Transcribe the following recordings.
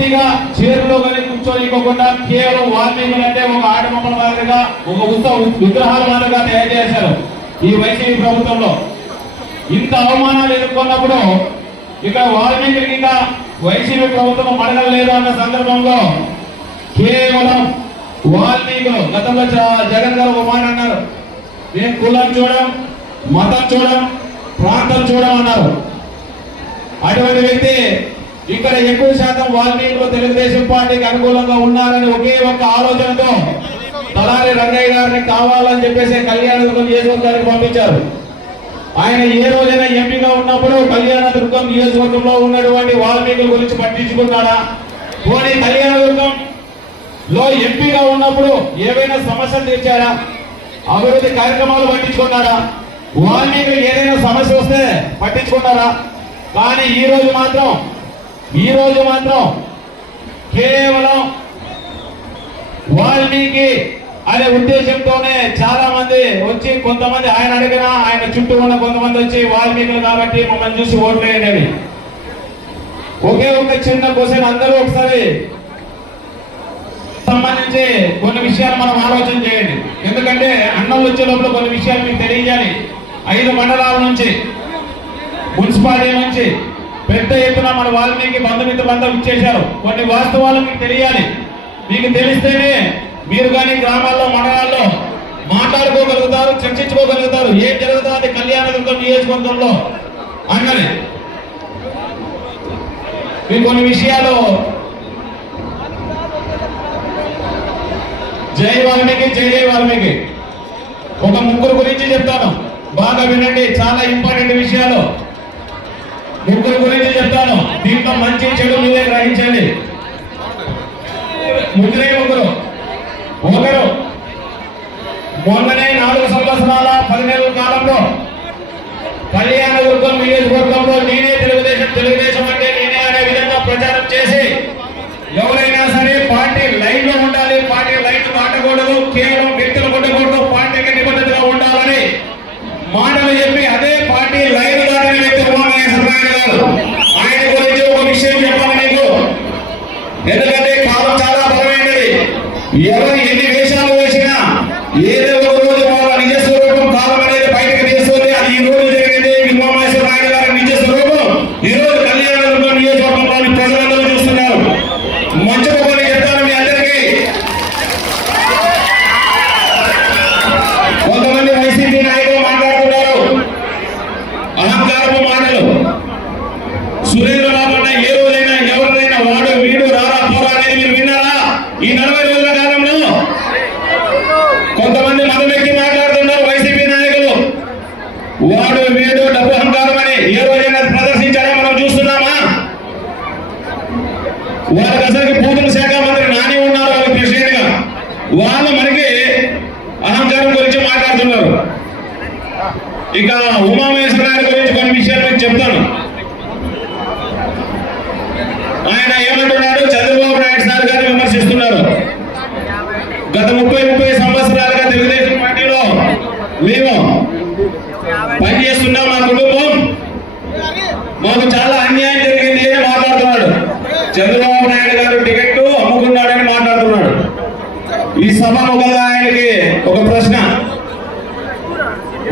పూర్తిగా చీరలో కానీ కూర్చోనివ్వకుండా కేవలం వాల్మీకులు అంటే ఒక ఆడమమ్మల మాదిరిగా ఒక ఉత్సవ విగ్రహాల మాదిరిగా తయారు చేశారు ఈ వైసీపీ ప్రభుత్వంలో. ఇంత అవమానాలు ఎదుర్కొన్నప్పుడు ఇక్కడ వాల్మీకి ఇంకా వైసీపీ ప్రభుత్వం మడగలేదు అన్న సందర్భంలో కేవలం వాల్మీకులు గతంలో జగన్ గారు ఒక మాట అన్నారు. నేను కులం చూడం మతం చూడం ప్రాంతం చూడం అన్నారు. అటువంటి వ్యక్తి ఇక్కడ ఎక్కువ శాతం వాల్మీకులు తెలుగుదేశం పార్టీకి అనుకూలంగా ఉన్నారని ఒకే ఒక్క ఆలోచనతో తలారి రంగయ్య గారిని కావాలని చెప్పేసి కళ్యాణ దుర్గం నియోజకవర్గానికి పంపించారు. ఆయన ఏ రోజైనా ఎంపీగా ఉన్నప్పుడు కళ్యాణ దుర్గం నియోజకవర్గంలో ఉన్నటువంటి వాల్మీకుల గురించి పట్టించుకున్నాడా? పోనీ కళ్యాణ దుర్గం లో ఎంపీగా ఉన్నప్పుడు ఏవైనా సమస్యలు తీర్చారా? అభివృద్ధి కార్యక్రమాలు పట్టించుకున్నారా వాల్మీకులు ఏదైనా సమస్య వస్తే పట్టించుకున్నారా? కానీ ఈ రోజు మాత్రం ఈ రోజు మాత్రం కేవలం వాల్మీకి అనే ఉద్దేశంతోనే చాలా మంది వచ్చి కొంతమంది ఆయన అడిగిన ఆయన చుట్టూ ఉన్న కొంతమంది వచ్చి వాల్మీకులు కాబట్టి మమ్మల్ని చూసి ఓట్లేయండి ఒకే ఒక చిన్న క్వశ్చన్ అందరూ ఒకసారి సంబంధించి కొన్ని విషయాలు మనం ఆలోచన చేయండి. ఎందుకంటే అన్నం వచ్చే లోపల కొన్ని విషయాలు మీకు తెలియజేయాలి. ఐదు మండలాల నుంచి మున్సిపాలిటీ నుంచి పెద్ద ఎత్తున మన వాల్మీకి బంధుమిత్ర బంధం ఇచ్చేశారు. కొన్ని వాస్తవాలు మీకు తెలియాలి. మీకు తెలిస్తేనే మీరు కానీ గ్రామాల్లో మండలాల్లో మాట్లాడుకోగలుగుతారు చర్చించుకోగలుగుతారు. ఏం జరుగుతుంది కళ్యాణదుర్గం నియోజకవర్గంలో? అన్నది. మీకు కొన్ని విషయాలు జై వాల్మీకి జై జై వాల్మీకి. ఒక ముగ్గురు గురించి చెప్తాను. బాగా వినండి. చాలా ఇంపార్టెంట్ విషయాలు. ముగ్గురు గురించి చెప్తాను. దీంట్లో మంచి చెడు మీరే గ్రహించండి. ముగ్గురే ముగ్గురు. ఒకరు. మొన్ననే నాలుగు సంవత్సరాల పది నెలల కాలంలో కళ్యాణ దుర్గం నియోజకవర్గంలో నేనే Yeah. వాళ్ళకి అసలు పూతుల శాఖ మంత్రి నాని ఉన్నారు వాళ్ళకి ప్రెసిడెంట్గా. వాళ్ళు మనకి అహంకారం గురించి మాట్లాడుతున్నారు. ఇక ఉమామహేశ్వర గారి గురించి కొన్ని విషయాలు చెప్తాను ఆయన ఏమంటున్నాడు చంద్రబాబు నాయుడు సార్ గారు విమర్శిస్తున్నారు గత ముప్పై ముప్పై సంవత్సరాలుగా తెలుగుదేశం పార్టీలో మేము పనిచేస్తున్నాం మా కుటుంబం మాకు చాలా అన్యాయం జరిగింది అని మాట్లాడుతున్నాడు చంద్రబాబు నాయుడు గారు టికెట్ అమ్ముకున్నాడని మాట్లాడుతున్నాడు ఈ సభ ముఖంగా ఆయనకి ఒక ప్రశ్న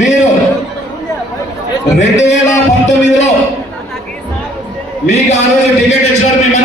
మీరు రెండు వేల పంతొమ్మిదిలో మీకు ఆ రోజు టికెట్ ఇచ్చారు మేము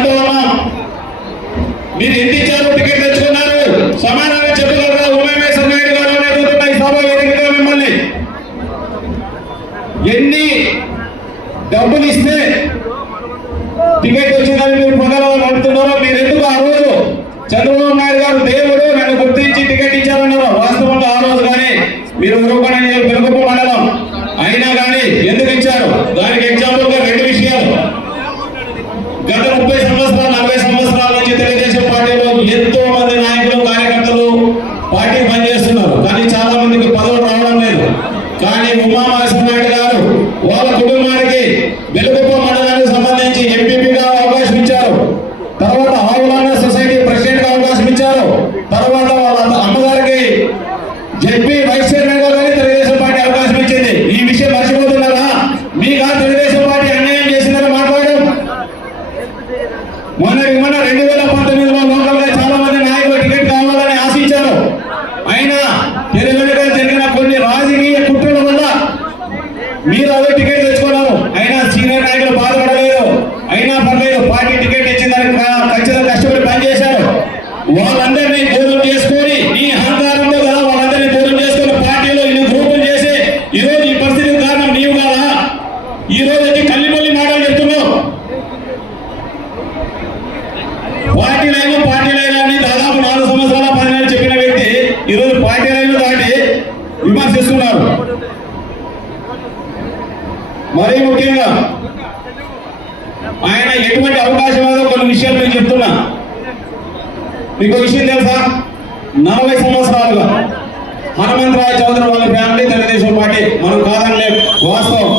ఉన్నారు వాళ్ళ ఫ్యామిలీ తెలుగుదేశం పార్టీ. మనం లేదు వాస్తవం.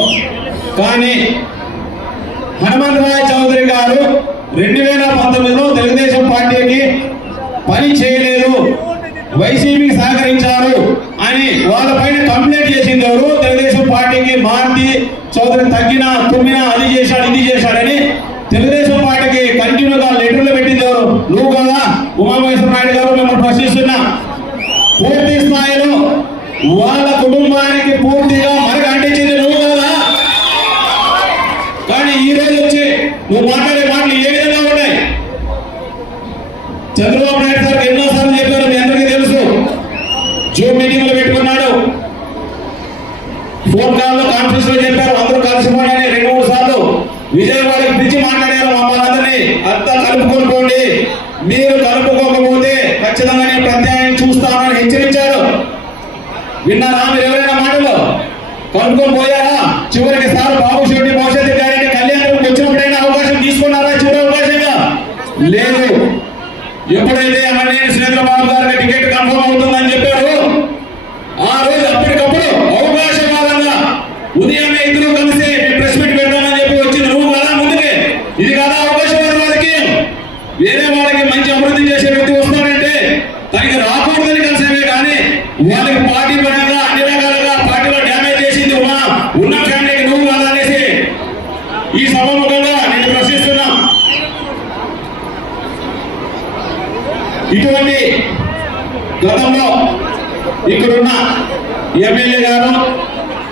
కానీ హనుమంతరాయ్ చంద్రబాబు నాయుడు సార్ ఎన్నోసార్లు చెప్పారు మీ అందరికీ తెలుసు. జూమ్ మీటింగ్లు పెట్టుకున్నాడు. ఫోన్ కాల్లో కాన్ఫరెన్స్లో చెప్పారు. అందరూ కలిసిపోయారని రెండు మూడు సార్లు విజయవాడకి పిలిచి మాట్లాడారు మా వాళ్ళందరినీ. అంతా కలుపుకోనుకోండి మీరు కలుపుకోకపోతే ఖచ్చితంగా నేను ప్రత్యాయం చూస్తానని హెచ్చరించారు. విన్నారా మీరు ఎవరైనా మాటలు? కలుపుకొని పోయారా? చివరికి సార్ బాబు శెట్టి భవిష్యత్తు గారిని కళ్యాణ్ వచ్చినప్పుడైనా అవకాశం తీసుకున్నారా? చివరి అవకాశంగా లేదు. ఎప్పుడైతే అమర్నేని సురేంద్రబాబు గారికి టికెట్ కన్ఫర్మ్ అవుతుందని చెప్పారు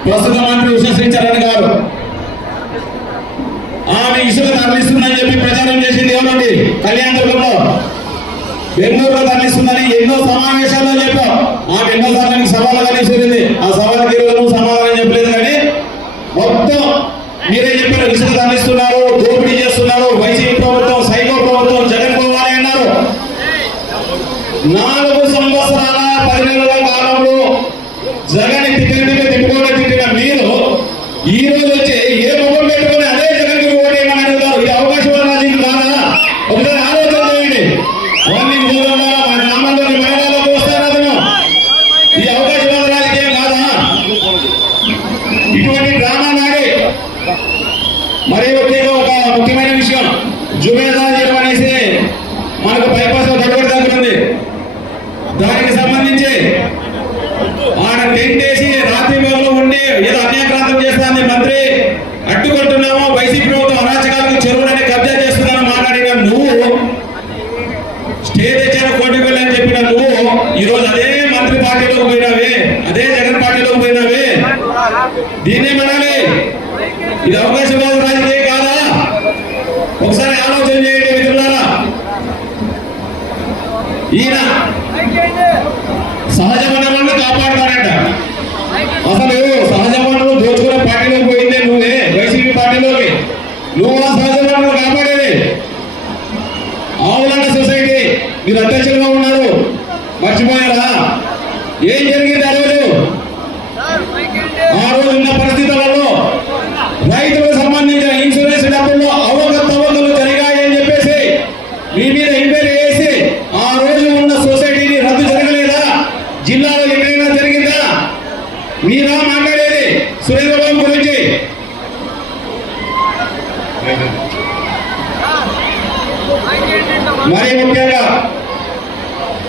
ప్రస్తుత మంత్రి విశ్వశ్రీచరణ్ గారు ఆమె ఇసుక తరలిస్తుందని చెప్పి ప్రచారం చేసింది ఎవరండి? కళ్యాణదుర్గంలో బెంగళూరులో తరలిస్తుందని ఎన్నో సమావేశాల్లో చెప్పారు. llega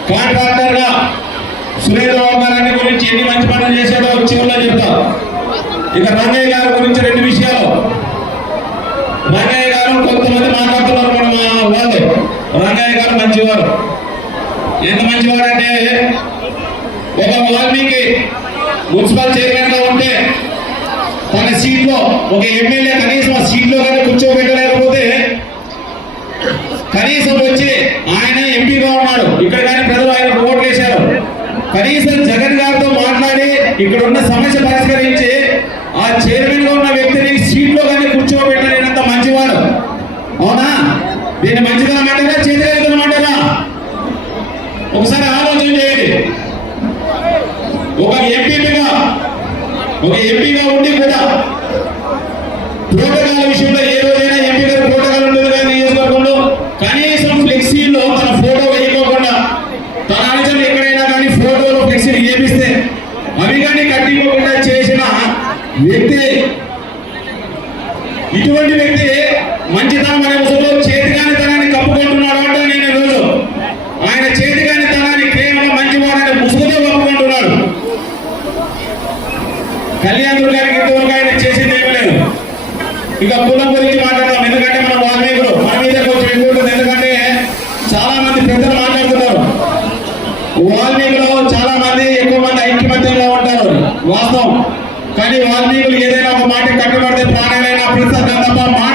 కాంట్రాక్టర్గా సురేంద్రబాబు గారి గురించి ఎన్ని మంచి పనులు చేశాడో చివరిలో చెప్తారు ఇక రంగయ్య గారి గురించి రెండు విషయాలు. రంగయ్య గారు కొంతమంది మాట్లాడుతున్నారు మన వాళ్ళే. రంగయ్య గారు మంచివారు. ఎంత మంచివాడంటే ఒక వాల్మీకి మున్సిపల్ చైర్మన్గా ఉంటే తన సీట్లో ఒక ఎమ్మెల్యే కనీసం ఆ సీట్లో కానీ కూర్చోబెట్టలేకపోతే కనీసం వచ్చి ఆయన ఎంపీగా ఉన్నాడు. ఇక్కడ కానీ ఆయనకు ఓట్లు వేశారు కనీసం జగన్ గారితో మాట్లాడి ఇక్కడ ఉన్న సమస్య పరిష్కరించి ఆ చైర్మన్లో ఉన్న వ్యక్తిని సీట్లో కానీ కూర్చోబెట్టలేనంత మంచివాడు. అవునా? దీన్ని మంచిగా మంటారా చేతిగా మంటారా ఒకసారి ఆలోచన చేయండి. ఒక ఎంపీగా ఒక ఎంపీగా ఉండి కూడా కళ్యాణ్ గారికి ఇంతవరకు ఆయన చేసింది ఏమీ లేదు. ఇక కులం గురించి మాట్లాడదాం. ఎందుకంటే మనం వాల్మీకులు మన మీద కొంచెం ఎక్కువ ఎందుకంటే చాలా మంది పెద్దలు మాట్లాడుతున్నారు. వాల్మీకులు చాలా మంది ఎక్కువ మంది ఐక్యమత్యంలో ఉంటారు. వాస్తవం. కానీ వాల్మీకులు ఏదైనా ఒక మాట కట్టుబడితే ప్రాణాలైనా ప్రసాదం తప్ప మాట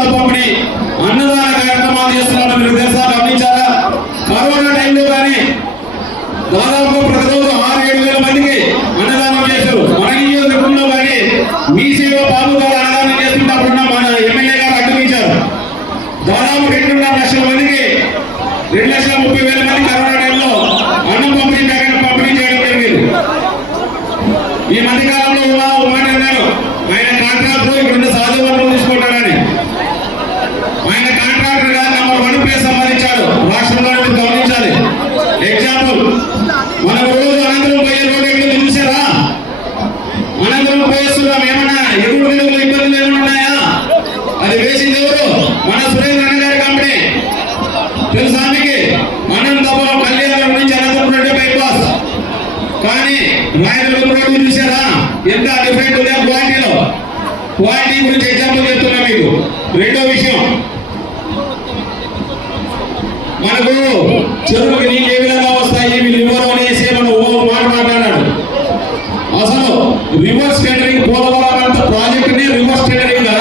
వస్త్రాల పంపిణీ అన్నదాన కార్యక్రమాలు చేస్తున్నారో మీరు తెలుసా గమనించారా? కరోనా టైంలో కానీ దాదాపు ప్రతిరోజు ఆరు ఏడు వేల మందికి అన్నదానం చేశారు. మన నియోజకవర్గంలో కానీ మీ సేవ బాబు గారు అన్నదానం చేస్తున్నప్పుడు మన ఎమ్మెల్యే గారు అడ్డమించారు. దాదాపు రెండున్నర లక్షల మందికి రెండు లక్షల ముప్పై వేల మంది కరోనా రాష్ట్రంలో గమనించాలి. ఎగ్జాంపుల్ మనం రోజు అనంతరం పోయే రోడ్డు ఎక్కడ చూసారా? అనంతరం పోయేస్తున్నాం. ఏమన్నా ఎగుడు విలువలు ఇబ్బందులు ఏమైనా ఉన్నాయా? అది వేసింది ఎవరు? మన సురేంద్ర అన్న గారి కంపెనీ తెలుసా మీకు? అనంతపురం కళ్యాణం నుంచి అనంతపురం రోడ్డు బైపాస్. కానీ రాయదుర్గం రోడ్డు చూసారా? ఎంత డిఫరెంట్ ఉందా క్వాలిటీలో. క్వాలిటీ గురించి ఎగ్జాంపుల్ చెప్తున్నా మీకు. రెండో విషయం మనకు చెరువుకి నీళ్ళు ఏ విధంగా వస్తాయి? వీళ్ళు ఇవ్వరు అనేసి మనం ఓ మాట మాట్లాడాడు. అసలు రివర్స్ టెండరింగ్ పోలవరం ప్రాజెక్ట్ని రివర్స్ టెండరింగ్గా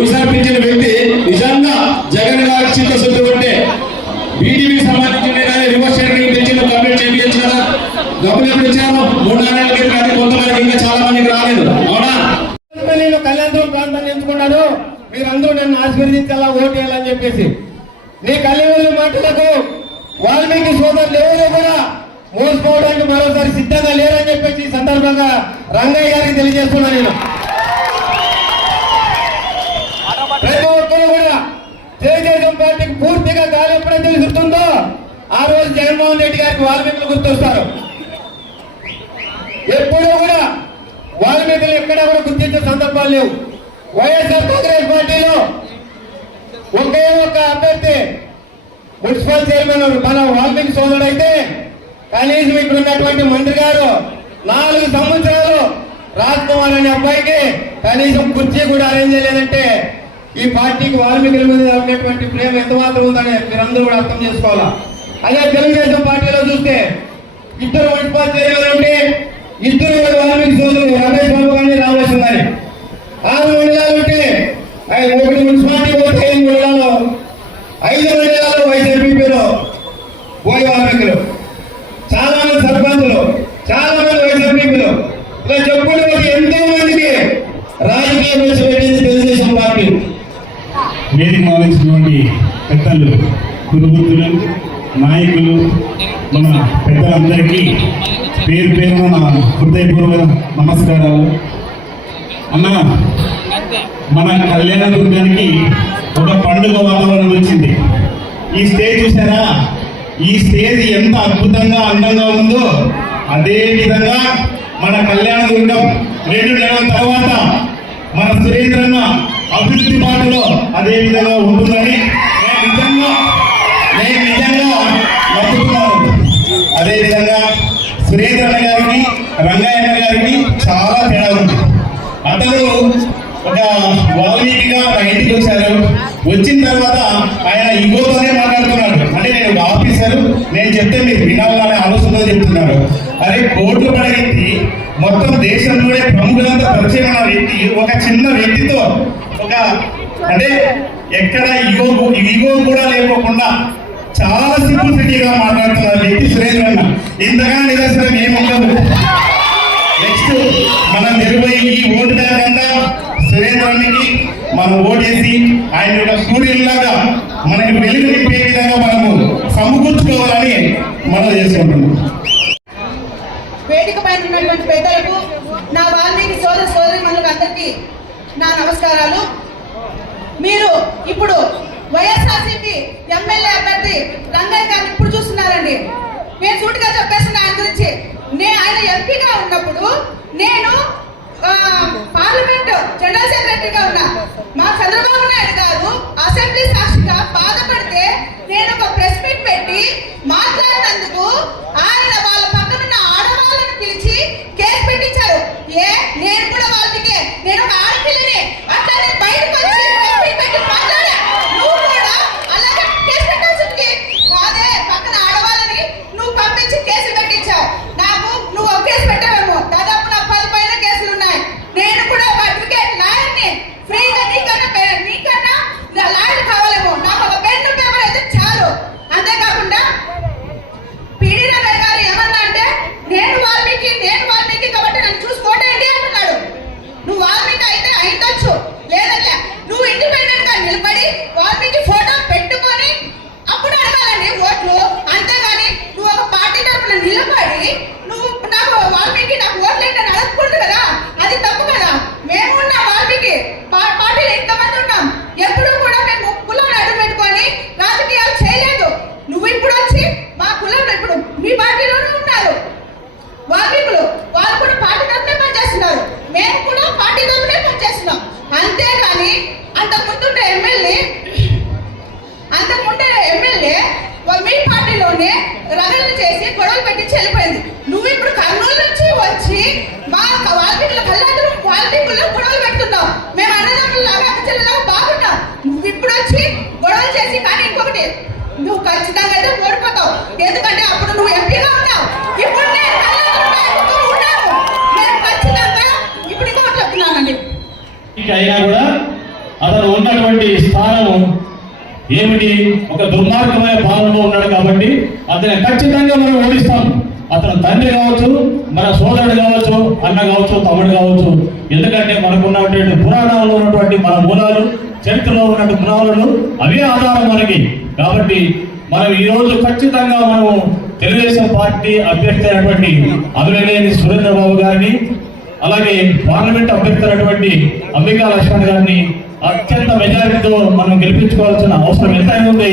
విసర్పించిన వ్యక్తి నిజంగా జగన్ గారి చిత్తశుద్ధి ఉంటే బీటీవీ సంబంధించిన కానీ రివర్స్ టెండరింగ్ తెచ్చి కంప్లీట్ చేయించు కదా డబ్బులు ఎప్పుడు ఇచ్చాను మూడు నెలల క్రితం కానీ కొంతమందికి ఇంకా చాలా మందికి రాలేదు. అవునా? కళ్యాణం ప్రాంతాన్ని ఎంచుకున్నారు మీరందరూ నన్ను ఆశీర్వదించాలా ఓటేయాలని చెప్పేసి. వాల్మీకి సోదరులు ఎవరు కూడా మోసపోవడానికి మరోసారి సిద్ధంగా లేరని చెప్పేసి ఈ సందర్భంగా రంగయ్య గారికి తెలియజేస్తున్నా నేను. ప్రతి ఒక్కరు కూడా తెలుగుదేశం పార్టీకి పూర్తిగా గాలి ఎప్పుడైతే గుర్తుందో ఆ రోజు జగన్మోహన్ రెడ్డి గారికి వాల్మీకులు గుర్తొస్తారు. ఎప్పుడూ కూడా వాల్మీకులు ఎక్కడా కూడా గుర్తించే సందర్భాలు లేవు. వైఎస్ఆర్ కాంగ్రెస్ పార్టీలో ఒకే ఒక్క అభ్యర్థి మున్సిపల్ చైర్మన్ మన వాల్మీకి సోదరుడైతే అయితే కనీసం ఇక్కడ ఉన్నటువంటి మంత్రి గారు నాలుగు సంవత్సరాలు రాజ్ కుమార్ అనే అబ్బాయికి కనీసం కుర్చీ కూడా అరేంజ్ చేయలేదంటే ఈ పార్టీకి వాల్మీకి మీద ఉన్నటువంటి ప్రేమ ఎంత మాత్రం ఉందని మీరందరూ కూడా అర్థం చేసుకోవాలా? అదే తెలుగుదేశం పార్టీలో చూస్తే ఇద్దరు మున్సిపల్ చైర్మన్ ఉంటే ఇద్దరు కూడా వాల్మీకి సోదరులు రమేష్ బాబు కానీ రామేశ్వరం గారి ఆరు మండలాలు ఉంటే ఒకటి మున్సిపల్ పోతే ఐదు మండలాలు ఐదు మండలాలు వైసీపీలో పోయి వాల్మీకులు చాలా మంది సర్పంచులు చాలా మంది వైసీపీలు ఇలా చెప్పుకుంటూ పోతే ఎంతో మందికి రాజకీయ దశ పెట్టింది తెలుగుదేశం పార్టీ వేదిక ఆలోచించినటువంటి పెద్దలు కురుబుద్ధులు నాయకులు మన అందరికీ పేరు పేరున నా హృదయపూర్వక నమస్కారాలు. అన్న మన కళ్యాణ దుర్గానికి ఒక పండుగ వాతావరణం వచ్చింది. ఈ స్టేజ్ చూసారా ఈ స్టేజ్ ఎంత అద్భుతంగా అందంగా ఉందో అదే విధంగా మన కళ్యాణ దుర్గం రెండు నెలల తర్వాత మన సురేంద్రన్న అభివృద్ధి పాటలో అదే విధంగా ఉంటుందని అదే విధంగా సురేంద్రన్న గారికి రంగాయన్న గారికి చాలా తేడా ఉంది. అతను ఒక వాల్మీకిగా నా ఇంటికి వచ్చారు. వచ్చిన తర్వాత ఆయన ఇగోతోనే మాట్లాడుతున్నాడు. అంటే నేను ఒక ఆఫీసర్ నేను చెప్తే మీరు వినాలనే ఆలోచనతో చెప్తున్నారు. అదే కోట్లు వ్యక్తి మొత్తం దేశంలోనే ప్రముఖులంతా పరిచయం ఉన్న వ్యక్తి ఒక చిన్న వ్యక్తితో ఒక అంటే ఎక్కడ ఇగో ఇగో కూడా లేకోకుండా చాలా సింప్లిసిటీగా మాట్లాడుతున్నారు వ్యక్తి సురేంద్ర అన్న. ఇంతగా నిదర్శనం ఏముండదు నెక్స్ట్ మన నిర్వహి ఈ ఓటు బ్యాంక్ సురేంద్రానికి మనం ఓటేసి ఆయన యొక్క సూర్యుల్లాగా మనకి వెలుగు నింపే విధంగా మనము సమకూర్చుకోవాలని మనం చేసుకుంటున్నాం. వేదిక పైన ఉన్నటువంటి పెద్దలకు నా వాల్మీకి సోదర సోదరి అందరికీ నా నమస్కారాలు. మీరు ఇప్పుడు వైఎస్ఆర్సీపీ ఎమ్మెల్యే అభ్యర్థి రంగయ్య గారిని ఇప్పుడు చూస్తున్నారండి. నేను సూటిగా చెప్పేస్తున్నా ఆయన గురించి. నేను ఆయన ఎంపీగా ఉన్నప్పుడు నేను పార్లమెంట్ జనరల్ సెక్రటరీగా ఉన్నా మా చంద్రబాబు నాయుడు గారు అసెంబ్లీ సాక్షిగా బాధపడితే నేను ఒక ప్రెస్ మీట్ పెట్టి మాట్లాడినందుకు ఆయన వాళ్ళ పక్కన ఉన్న ఆడవాళ్ళని పిలిచి కేసు పెట్టించారు. ఏ నేను కూడా వాళ్ళకి. నేను ఒక ఆడపిల్లని. అట్లా నేను బయటకు వచ్చి పెట్టి మాట్లాడా నువ్వు కూడా అలాగే కేసు పెట్టాల్సింది కాదే పక్కన ఆడవాళ్ళని నువ్వు పంపించి కేసు పెట్టించావు నాకు నువ్వు ఒక కేసు పెట్టావేమో దాదాపు నాకు పది పైన కేసులు ఉన్నాయి నేను కూడా ఒక అడ్వకేట్ లాయర్ని ఫ్రీగా నీకన్నా పే- నీకన్నా నా లాయర్ కావాలేమో నాకు ఒక పెన్ పేపర్ అయితే చాలు అంతేకాకుండా పీడీ రమేష్ గారు ఏమన్నారు పార్టీకి అయినా కూడా అతను ఉన్నటువంటి స్థానం ఏమిటి? ఒక దుర్మార్గమైన పాలనలో ఉన్నాడు కాబట్టి అతను ఖచ్చితంగా మనం ఓడిస్తాం. అతను తండ్రి కావచ్చు మన సోదరుడు కావచ్చు అన్న కావచ్చు తమ్ముడు కావచ్చు. ఎందుకంటే మనకున్నటువంటి పురాణంలో ఉన్నటువంటి మన మూలాలు చరిత్రలో ఉన్నటువంటి మూలాలను అవే ఆధారం మనకి. కాబట్టి మనం ఈరోజు ఖచ్చితంగా మనము తెలుగుదేశం పార్టీ అభ్యర్థి అయినటువంటి అభినయనేని సురేంద్రబాబు గారిని అలాగే పార్లమెంట్ అభ్యర్థి అంబికా లక్ష్మణ్ గారిని అత్యంత మెజారిటీతో మనం గెలిపించుకోవాల్సిన అవసరం ఎంత ఉంది.